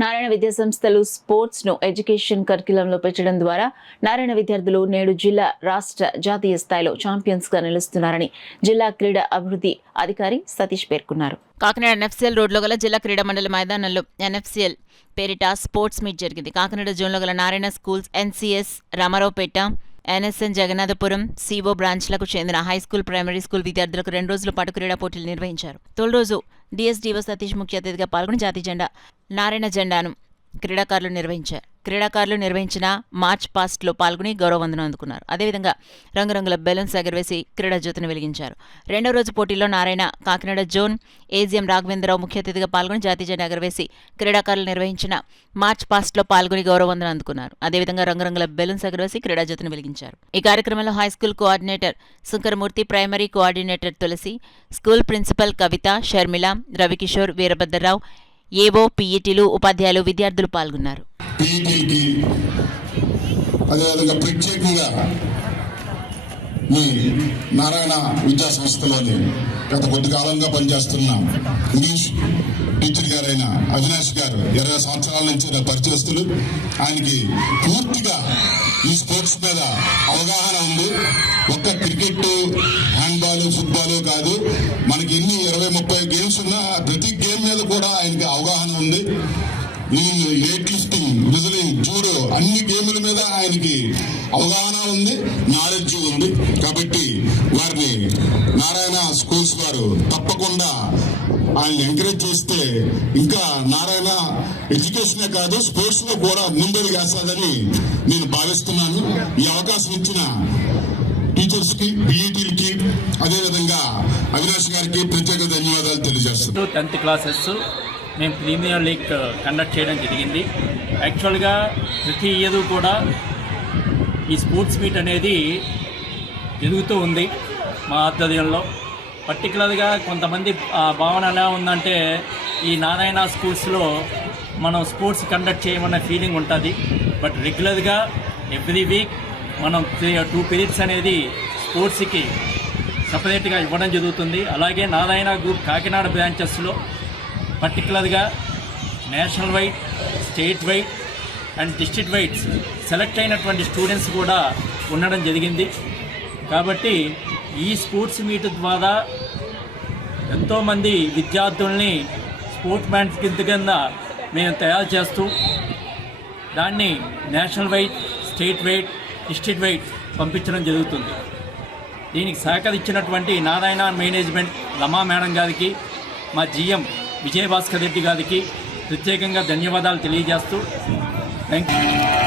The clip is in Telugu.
నారాయణ విద్యా సంస్థలు స్పోర్ట్స్ ను ఎడ్యుకేషన్ కరిక్యులంలో పెట్టడం ద్వారా నారాయణ విద్యార్థులు నేడు జిల్లా రాష్ట్ర జాతీయ స్థాయిలో ఛాంపియన్స్ గా నిలుస్తున్నారని జిల్లా క్రీడా అభివృద్ధి అధికారి సతీష్ పేర్కొన్నారు. కాకినాడ ఎన్ఎఫ్సిఎల్ రోడ్లో గల జిల్లా క్రీడా మండలి మైదానంలో ఎన్ఎఫ్సిఎల్ పేరిట స్పోర్ట్స్ మీట్ జరిగింది. కాకినాడ జోన్లో గల Narayana schools, NCS, Ramaraopeta, NSN Jagannathapuram CO బ్రాంచ్లకు చెందిన హైస్కూల్, ప్రైమరీ స్కూల్ విద్యార్థులకు 2 రోజుల పాటు క్రీడా పోటీలు నిర్వహించారు. తొలి రోజు డిఎస్డీఓ సతీష్ ముఖ్య అతిథిగా పాల్గొని జాతీయ జెండా, నారాయణ జెండాను క్రీడాకారులు నిర్వహించిన మార్చ్ పాస్ట్లో పాల్గొని గౌరవవందనం అందుకున్నారు. అదేవిధంగా రంగురంగుల బెలూన్స్ ఎగరవేసి క్రీడా జ్యోతిని వెలిగించారు. రెండో రోజు పోటీల్లో నారాయణ కాకినాడ జోన్ ఏజీఎం రాఘవేంద్రరావు ముఖ్య అతిథిగా పాల్గొని జాతీయ జెండా ఎగరవేసి క్రీడాకారులు నిర్వహించిన మార్చ్ పాస్ట్లో పాల్గొని గౌరవవందనం అందుకున్నారు. అదేవిధంగా రంగురంగుల బెలూన్స్ ఎగరవేసి క్రీడా జ్యోతిని వెలిగించారు. ఈ కార్యక్రమంలో high school coordinator Shankaramurthy, primary coordinator Tulasi, school principal Kavitha, Sharmila, Ravikishore, Veerabhadrarao, AO, పీఈటీలు, ఉపాధ్యాయులు, విద్యార్థులు పాల్గొన్నారు. అదేవిధంగా ప్రత్యేకంగా మీ నారాయణ విద్యా సంస్థలోని గత కొద్ది కాలంగా పనిచేస్తున్న ఇంగ్లీష్ టీచర్ గారైన అవినాష్ గారు 20 సంవత్సరాల నుంచి నా పరిచయస్తులు. ఆయనకి పూర్తిగా ఈ స్పోర్ట్స్ మీద అవగాహన ఉంది. ఒక్క క్రికెట్, హ్యాండ్బాల్, ఫుట్బాల్ కాదు, మనకి ఎన్ని 20-30 గేమ్స్ ఉన్నా ప్రతి గేమ్ మీద కూడా ఆయనకి అవగాహన ఉంది. వెయిట్ లిఫ్టింగ్, విజిలింగ్, జూడో అన్ని గేముల మీద ఆయనకి అవగాహన ఉంది, నాలెడ్జ్ ఉంది. కాబట్టి వారిని నారాయణ స్కూల్స్ వారు తప్పకుండా ఆయన ఎంకరేజ్ చేస్తే ఇంకా నారాయణ ఎడ్యుకేషనే కాదు స్పోర్ట్స్ లో కూడా ముందడుగేస్తాదని నేను భావిస్తున్నాను. ఈ అవకాశం ఇచ్చిన టీచర్స్ కి, పీఈటీలకి, అదేవిధంగా అవినాష్ గారికి ప్రత్యేక ధన్యవాదాలు తెలియజేస్తున్నాను. 10th క్లాసెస్ మేము ప్రీమియర్ లీగ్ కండక్ట్ చేయడం జరిగింది. యాక్చువల్గా ప్రతి ఇయర్ కూడా ఈ స్పోర్ట్స్ మీట్ అనేది జరుగుతూ ఉంది మా ఆధ్వర్యంలో. పర్టికులర్గా కొంతమంది భావన ఎలా ఉందంటే ఈ నారాయణ స్కూల్స్లో మనం స్పోర్ట్స్ కండక్ట్ చేయమన్న ఫీలింగ్ ఉంటుంది. బట్ రెగ్యులర్గా ఎవ్రీ వీక్ మనం 2 పీరియడ్స్ అనేది స్పోర్ట్స్కి సపరేట్గా ఇవ్వడం జరుగుతుంది. అలాగే నారాయణ గ్రూప్ కాకినాడ బ్రాంచెస్లో పర్టికులర్గా national wide, state wide and district wides select అయినటువంటి స్టూడెంట్స్ కూడా ఉండడం జరిగింది. కాబట్టి ఈ స్పోర్ట్స్ మీట్ ద్వారా ఎంతోమంది విద్యార్థుల్ని స్పోర్ట్స్ మ్యాన్స్ కింద మేము తయారు చేస్తూ దాన్ని national wide, state wide, district wide పంపించడం జరుగుతుంది. దీనికి సహకరించినటువంటి నారాయణ మేనేజ్మెంట్ రమా మేడం గారికి, మా జిఎం విజయభాస్కర్ రెడ్డి గారికి ప్రత్యేకంగా ధన్యవాదాలు తెలియజేస్తూ థ్యాంక్ యూ.